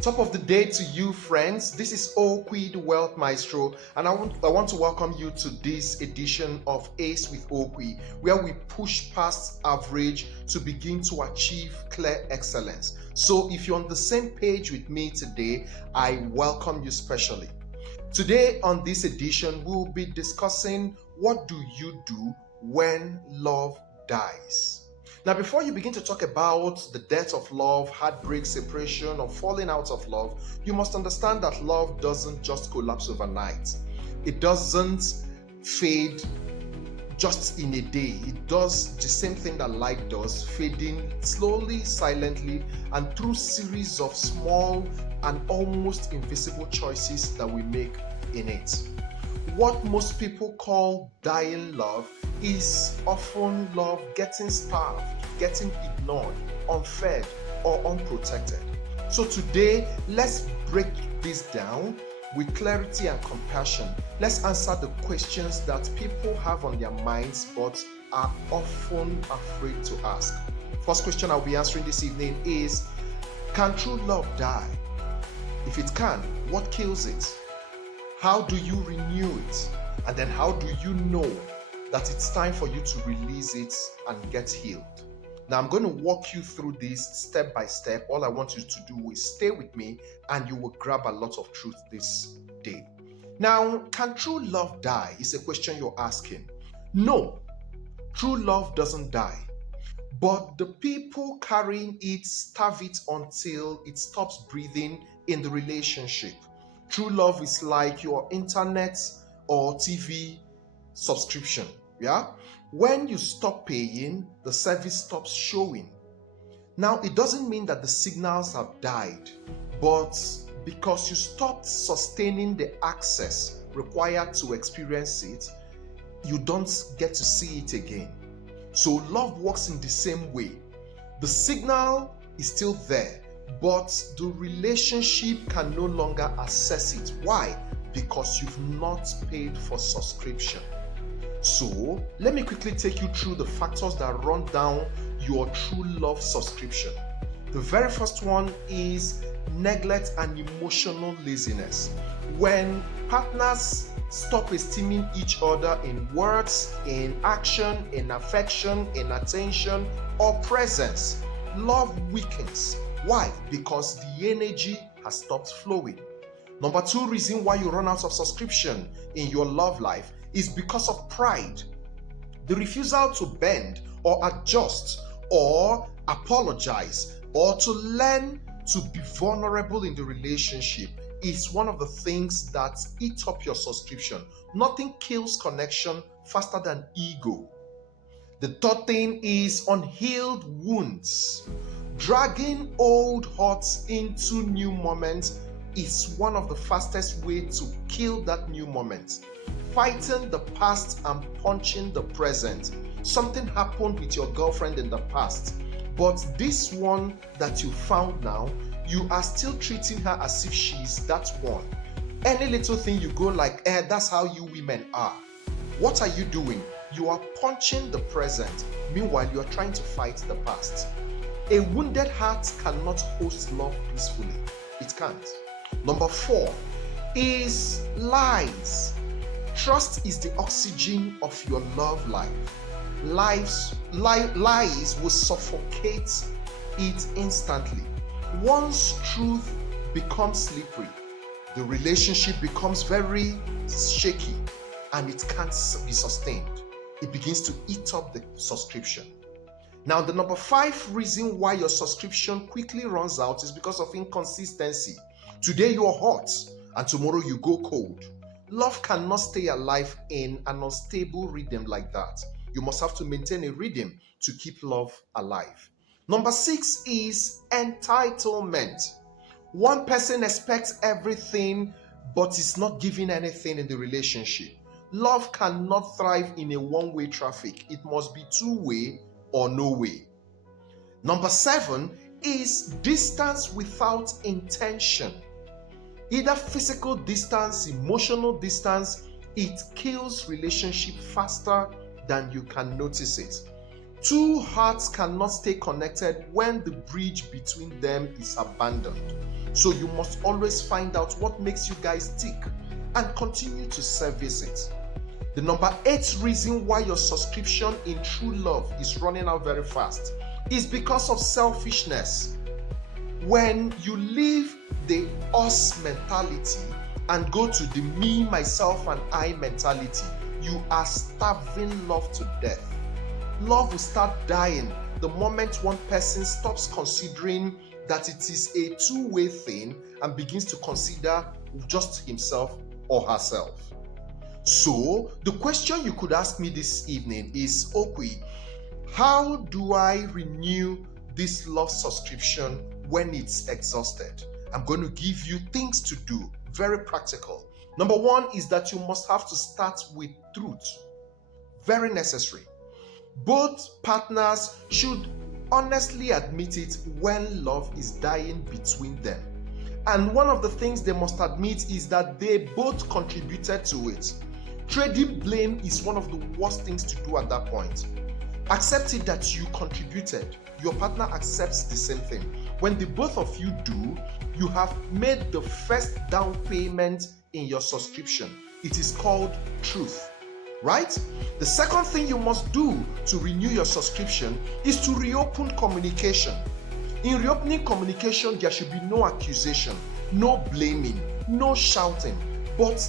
Top of the day to you, friends. This is Okwi, the Wealth Maestro, and I want to welcome you to this edition of Ace with Okwi, where we push past average to begin to achieve clear excellence. So, if you're on the same page with me today, I welcome you specially. Today, on this edition, we'll be discussing what do you do when love dies. Now, before you begin to talk about the death of love, heartbreak, separation, or falling out of love, you must understand that love doesn't just collapse overnight. It doesn't fade just in a day. It does the same thing that light does, fading slowly, silently, and through series of small and almost invisible choices that we make in it. What most people call dying love is often love getting starved, getting ignored, unfed, or unprotected. So today, let's break this down with clarity and compassion. Let's answer the questions that people have on their minds but are often afraid to ask. First question I'll be answering this evening is, can true love die? If it can, what kills it? How do you renew it? And then how do you know that it's time for you to release it and get healed? Now, I'm going to walk you through this step by step. All I want you to do is stay with me and you will grab a lot of truth this day. Now, can true love die? Is a question you're asking. No, true love doesn't die. But the people carrying it starve it until it stops breathing in the relationship. True love is like your internet or TV subscription. Yeah? When you stop paying, the service stops showing. Now, it doesn't mean that the signals have died, but because you stopped sustaining the access required to experience it, you don't get to see it again. So love works in the same way. The signal is still there, but the relationship can no longer access it. Why? Because you've not paid for subscription. So let me quickly take you through the factors that run down your true love subscription. The very first one is neglect and emotional laziness. When partners stop esteeming each other in words, in action, in affection, in attention, or presence, love weakens. Why? Because the energy has stopped flowing. Number two reason why you run out of subscription in your love life is because of pride. The refusal to bend or adjust or apologize or to learn to be vulnerable in the relationship is one of the things that eat up your subscription. Nothing kills connection faster than ego. The third thing is unhealed wounds. Dragging old hurts into new moments is one of the fastest ways to kill that new moment. Fighting the past and punching the present. Something happened with your girlfriend in the past, but this one that you found now, you are still treating her as if she's that one. Any little thing you go like, that's how you women are. What are you doing? You are punching the present. Meanwhile, you are trying to fight the past. A wounded heart cannot host love peacefully. It can't. Number 4 is lies. Trust is the oxygen of your love life. Lies will suffocate it instantly. Once truth becomes slippery, the relationship becomes very shaky and it can't be sustained. It begins to eat up the subscription. Now, the number 5 reason why your subscription quickly runs out is because of inconsistency. Today you are hot and tomorrow you go cold. Love cannot stay alive in an unstable rhythm like that. You must have to maintain a rhythm to keep love alive. Number 6 is entitlement. One person expects everything but is not giving anything in the relationship. Love cannot thrive in a one-way traffic. It must be two-way or no way. Number 7 is distance without intention. Either physical distance, emotional distance, it kills relationship faster than you can notice it. Two hearts cannot stay connected when the bridge between them is abandoned. So you must always find out what makes you guys tick and continue to service it. The number 8 reason why your subscription in true love is running out very fast is because of selfishness. When you leave the us mentality and go to the me, myself, and I mentality, you are starving love to death. Love will start dying the moment one person stops considering that it is a two-way thing and begins to consider just himself or herself. So, the question you could ask me this evening is, Okwi, how do I renew this love subscription when it's exhausted? I'm going to give you things to do, very practical. Number 1 is that you must have to start with truth. Very necessary. Both partners should honestly admit it when love is dying between them. And one of the things they must admit is that they both contributed to it. Trading blame is one of the worst things to do at that point. Accept it that you contributed. Your partner accepts the same thing. When the both of you do, you have made the first down payment in your subscription. It is called truth, right? The second thing you must do to renew your subscription is to reopen communication. In reopening communication, there should be no accusation, no blaming, no shouting, but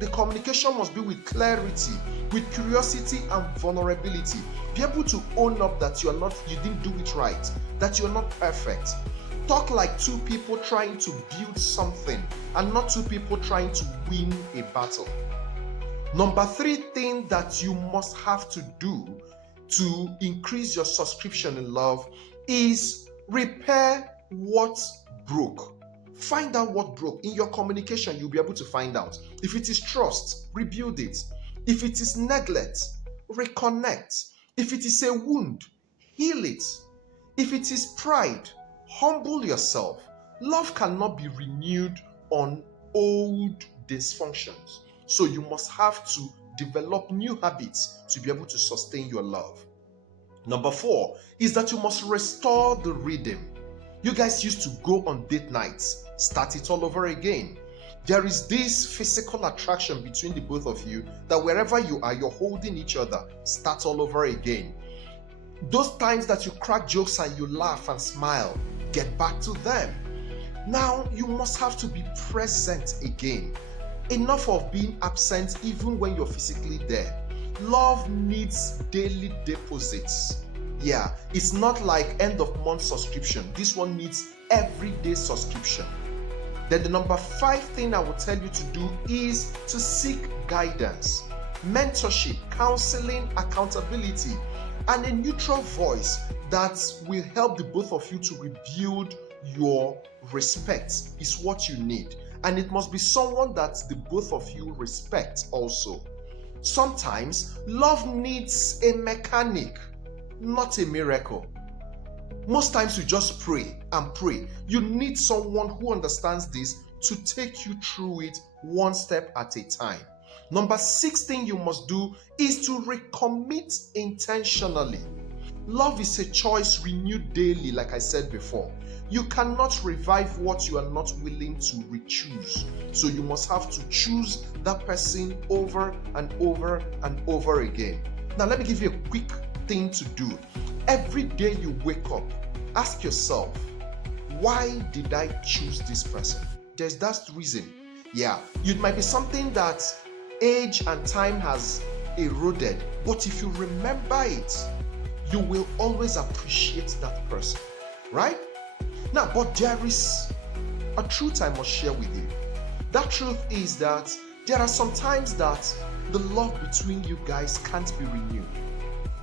the communication must be with clarity, with curiosity and vulnerability. Be able to own up that you didn't do it right, that you're not perfect. Talk like two people trying to build something and not two people trying to win a battle. Number 3 thing that you must have to do to increase your subscription in love is repair what broke. Find out what broke. In your communication, you'll be able to find out. If it is trust, rebuild it. If it is neglect, reconnect. If it is a wound, heal it. If it is pride, humble yourself. Love cannot be renewed on old dysfunctions. So you must have to develop new habits to be able to sustain your love. Number 4 is that you must restore the rhythm. You guys used to go on date nights. Start it all over again. There is this physical attraction between the both of you that wherever you are, you're holding each other. Start all over again. Those times that you crack jokes and you laugh and smile, get back to them. Now you must have to be present again. Enough of being absent even when you're physically there. Love needs daily deposits. Yeah, it's not like end of month subscription. This one needs everyday subscription. Then the number 5 thing I will tell you to do is to seek guidance, mentorship, counseling, accountability, and a neutral voice that will help the both of you to rebuild your respect is what you need. And it must be someone that the both of you respect also. Sometimes love needs a mechanic, not a miracle. Most times you just pray and pray. You need someone who understands this to take you through it one step at a time. Number 6 thing you must do is to recommit intentionally. Love is a choice renewed daily, like I said before. You cannot revive what you are not willing to re-choose. So you must have to choose that person over and over and over again. Now let me give you a quick thing to do. Every day you wake up, ask yourself, why did I choose this person? There's that reason. Yeah, it might be something that age and time has eroded, but if you remember it, you will always appreciate that person, right? Now, but there is a truth I must share with you. That truth is that there are some times that the love between you guys can't be renewed.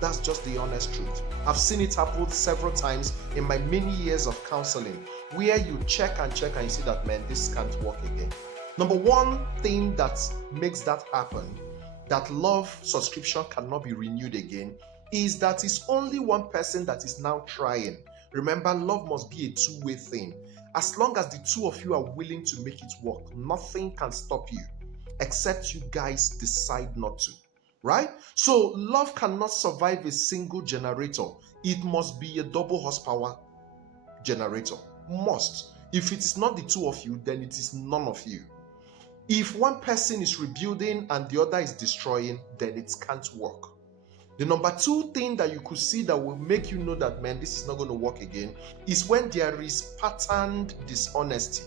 That's just the honest truth. I've seen it happen several times in my many years of counseling, where you check and you see that, man, this can't work again. Number 1 thing that makes that happen, that love subscription cannot be renewed again, is that it's only one person that is now trying. Remember, love must be a two-way thing. As long as the two of you are willing to make it work, nothing can stop you, except you guys decide not to. right? So love cannot survive a single generator. It must be a double horsepower generator. Must. If it is not the two of you, then it is none of you. If one person is rebuilding and the other is destroying, then it can't work. The number two thing that you could see that will make you know that, man, this is not going to work again, is when there is patterned dishonesty.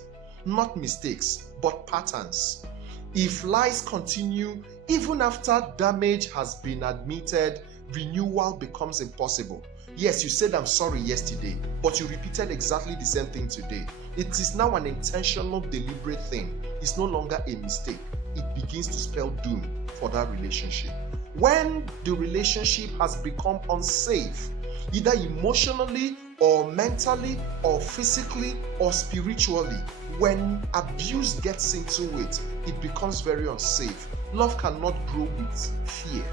Not mistakes, but patterns. If lies continue, even after damage has been admitted, renewal becomes impossible. Yes, you said I'm sorry yesterday, but you repeated exactly the same thing today. It is now an intentional, deliberate thing. It's no longer a mistake. It begins to spell doom for that relationship. When the relationship has become unsafe, either emotionally or mentally or physically or spiritually, when abuse gets into it, it becomes very unsafe. Love cannot grow with fear.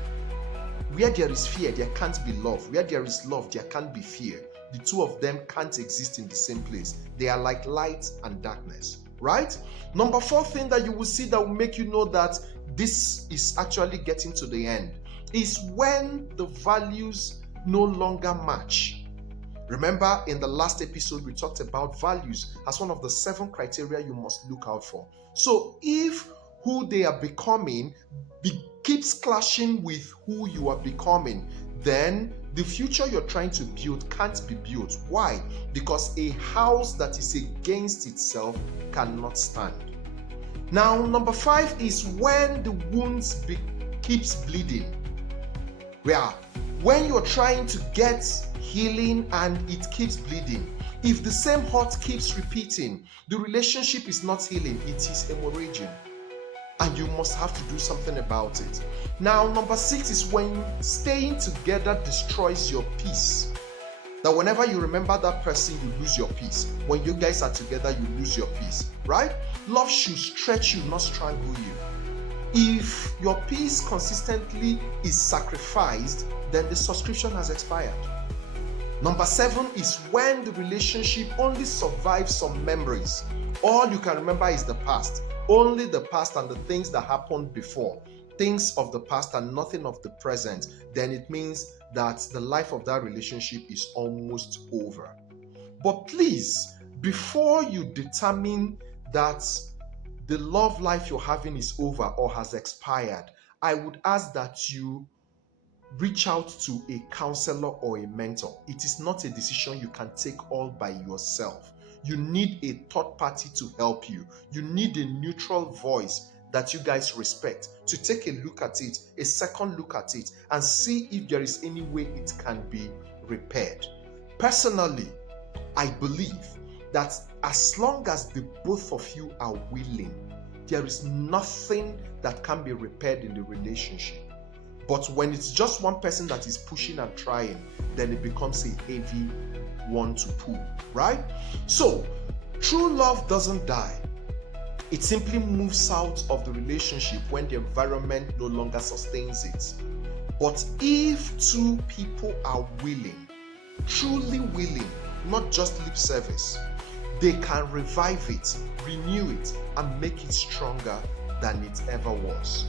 Where there is fear, there can't be love. Where there is love, there can't be fear. The two of them can't exist in the same place. They are like light and darkness, right? Number four thing that you will see that will make you know that this is actually getting to the end is when the values no longer match. Remember, in the last episode, we talked about values as one of the 7 criteria you must look out for. So if who they are becoming keeps clashing with who you are becoming, then the future you're trying to build can't be built. Why? Because a house that is against itself cannot stand. Now, number 5 is when the wounds keeps bleeding. Where when you're trying to get healing and it keeps bleeding, if the same hurt keeps repeating, the relationship is not healing, it is hemorrhaging. And you must have to do something about it. Now, number 6 is when staying together destroys your peace. That whenever you remember that person, you lose your peace. When you guys are together, you lose your peace, right? Love should stretch you, not strangle you. If your peace consistently is sacrificed, then the subscription has expired. Number 7 is when the relationship only survives some memories. All you can remember is the past. Only the past and the things that happened before. Things of the past and nothing of the present. Then it means that the life of that relationship is almost over. But please, before you determine that the love life you're having is over or has expired, I would ask that you reach out to a counselor or a mentor. It is not a decision you can take all by yourself. You need a third party to help you. You need a neutral voice that you guys respect to take a look at it, a second look at it, and see if there is any way it can be repaired. Personally, I believe that as long as the both of you are willing, there is nothing that can be repaired in the relationship. But when it's just one person that is pushing and trying, then it becomes a heavy one to pull, right? So, true love doesn't die. It simply moves out of the relationship when the environment no longer sustains it. But if two people are willing, truly willing, not just lip service, they can revive it, renew it, and make it stronger than it ever was.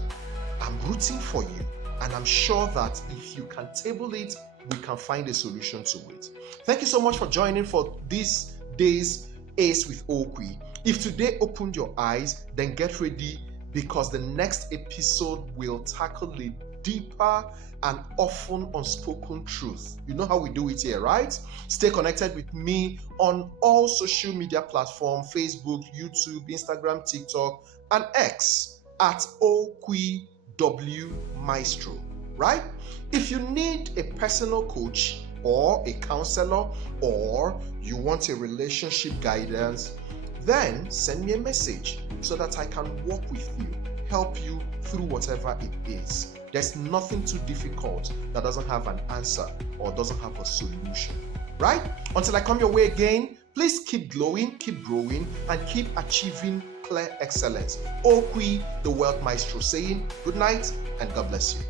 I'm rooting for you, and I'm sure that if you can table it, we can find a solution to it. Thank you so much for joining for this day's Ace with Okwi. If today opened your eyes, then get ready, because the next episode will tackle a deeper and often unspoken truth. You know how we do it here, right? Stay connected with me on all social media platforms: Facebook, YouTube, Instagram, TikTok, and X at OKWW Maestro, right? If you need a personal coach or a counselor, or you want a relationship guidance, then send me a message so that I can work with you, help you through whatever it is. There's nothing too difficult that doesn't have an answer or doesn't have a solution, right? Until I come your way again, please keep glowing, keep growing, and keep achieving clear excellence. Okwi, the Wealth Maestro, saying good night and God bless you.